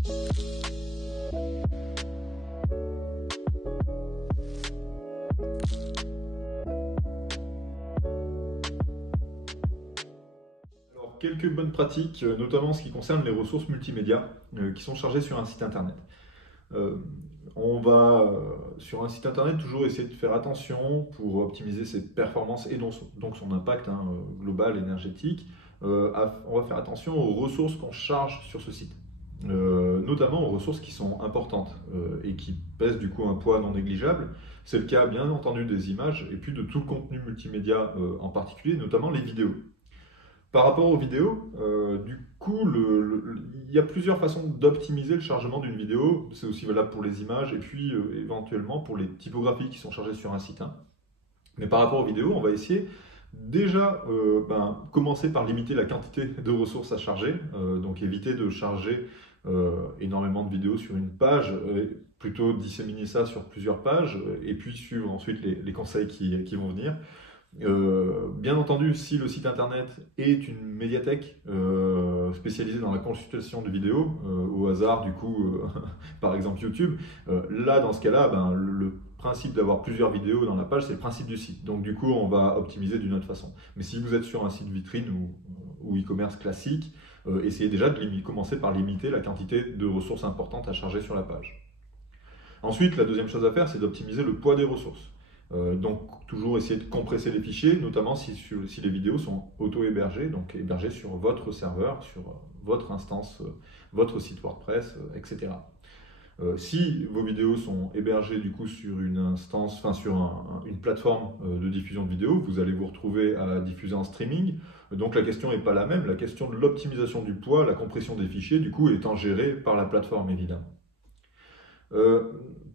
Alors, quelques bonnes pratiques, notamment en ce qui concerne les ressources multimédia qui sont chargées sur un site internet. Euh, on va sur un site internet toujours essayer de faire attention pour optimiser ses performances et donc son impact global énergétique. On va faire attention aux ressources qu'on charge sur ce site, notamment aux ressources qui sont importantes et qui pèsent du coup un poids non négligeable. C'est le cas bien entendu des images et puis de tout le contenu multimédia en particulier, notamment les vidéos. Par rapport aux vidéos, du coup, il y a plusieurs façons d'optimiser le chargement d'une vidéo. C'est aussi valable pour les images et puis éventuellement pour les typographies qui sont chargées sur un site, hein. Mais par rapport aux vidéos, on va essayer déjà commencer par limiter la quantité de ressources à charger, donc éviter de charger énormément de vidéos sur une page, plutôt disséminer ça sur plusieurs pages et puis suivre ensuite les conseils qui vont venir. Bien entendu, si le site internet est une médiathèque spécialisée dans la consultation de vidéos, au hasard du coup, par exemple YouTube, là dans ce cas-là, le principe d'avoir plusieurs vidéos dans la page, c'est le principe du site. Donc du coup, on va optimiser d'une autre façon. Mais si vous êtes sur un site vitrine ou e-commerce classique, essayez déjà de commencer par limiter la quantité de ressources importantes à charger sur la page. Ensuite, la deuxième chose à faire, c'est d'optimiser le poids des ressources. Donc, toujours essayer de compresser les fichiers, notamment si les vidéos sont auto-hébergées, donc hébergées sur votre serveur, sur votre instance, votre site WordPress, etc. Si vos vidéos sont hébergées du coup sur une instance, enfin sur une plateforme de diffusion de vidéos, vous allez vous retrouver à diffuser en streaming. Donc la question n'est pas la même. La question de l'optimisation du poids, la compression des fichiers, du coup, étant gérée par la plateforme évidemment.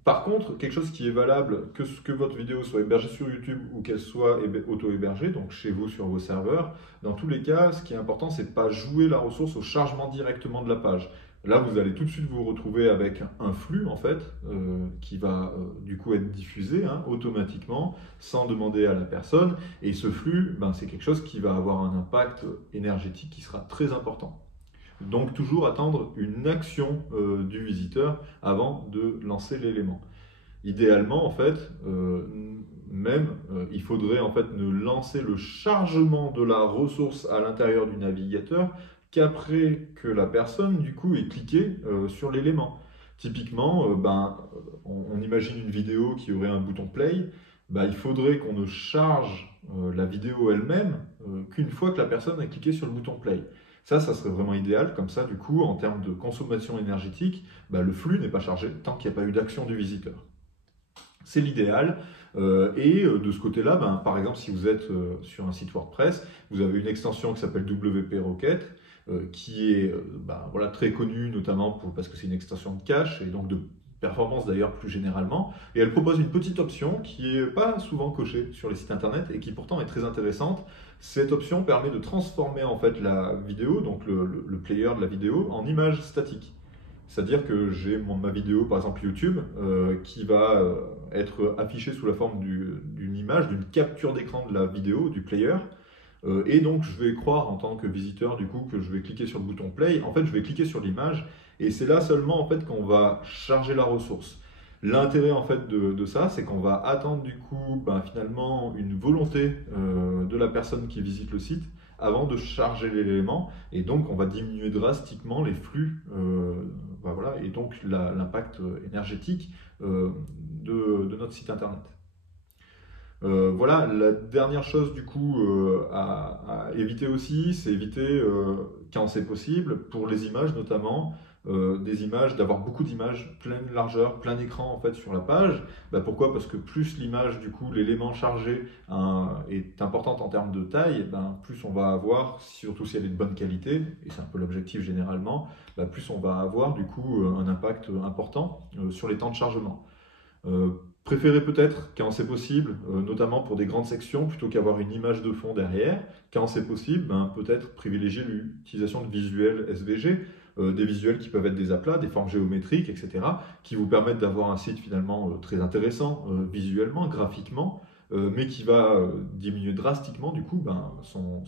Par contre, quelque chose qui est valable, que votre vidéo soit hébergée sur YouTube ou qu'elle soit auto-hébergée, donc chez vous sur vos serveurs, dans tous les cas, ce qui est important, c'est de ne pas jouer la ressource au chargement directement de la page. Là, vous allez tout de suite vous retrouver avec un flux, en fait, qui va du coup être diffusé automatiquement, sans demander à la personne. Et ce flux, c'est quelque chose qui va avoir un impact énergétique qui sera très important. Donc toujours attendre une action du visiteur avant de lancer l'élément. Idéalement, en fait, il faudrait en fait ne lancer le chargement de la ressource à l'intérieur du navigateur qu'après que la personne, du coup, ait cliqué sur l'élément. Typiquement, on imagine une vidéo qui aurait un bouton play. Il faudrait qu'on ne charge la vidéo elle-même qu'une fois que la personne a cliqué sur le bouton play. Ça serait vraiment idéal, comme ça, du coup, en termes de consommation énergétique, le flux n'est pas chargé tant qu'il n'y a pas eu d'action du visiteur. C'est l'idéal. Et de ce côté-là, par exemple, si vous êtes sur un site WordPress, vous avez une extension qui s'appelle WP Rocket, qui est très connue, notamment parce que c'est une extension de cache et donc de performance d'ailleurs plus généralement, et elle propose une petite option qui n'est pas souvent cochée sur les sites internet et qui pourtant est très intéressante. Cette option permet de transformer en fait la vidéo, donc le player de la vidéo, en image statique. C'est-à-dire que j'ai ma vidéo, par exemple YouTube, qui va être affichée sous la forme d'une image, d'une capture d'écran de la vidéo, du player. Et donc je vais croire en tant que visiteur du coup que je vais cliquer sur le bouton play. En fait, je vais cliquer sur l'image et c'est là seulement en fait qu'on va charger la ressource. L'intérêt en fait de ça, c'est qu'on va attendre du coup finalement une volonté de la personne qui visite le site avant de charger l'élément, et donc on va diminuer drastiquement les flux et donc l'impact énergétique de notre site internet. Voilà, la dernière chose du coup à éviter aussi, c'est éviter, quand c'est possible, pour les images notamment, d'avoir beaucoup d'images, pleine largeur, plein écran en fait sur la page. Pourquoi? Parce que plus l'image, du coup, l'élément chargé est importante en termes de taille, plus on va avoir, surtout si elle est de bonne qualité, et c'est un peu l'objectif généralement, plus on va avoir du coup un impact important sur les temps de chargement. Préférez peut-être, quand c'est possible, notamment pour des grandes sections, plutôt qu'avoir une image de fond derrière. Quand c'est possible, peut-être privilégier l'utilisation de visuels SVG, des visuels qui peuvent être des aplats, des formes géométriques, etc., qui vous permettent d'avoir un site finalement très intéressant visuellement, graphiquement, mais qui va diminuer drastiquement du coup son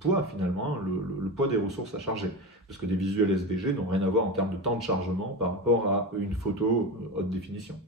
poids finalement, hein, le poids des ressources à charger. Parce que des visuels SVG n'ont rien à voir en termes de temps de chargement par rapport à une photo haute définition.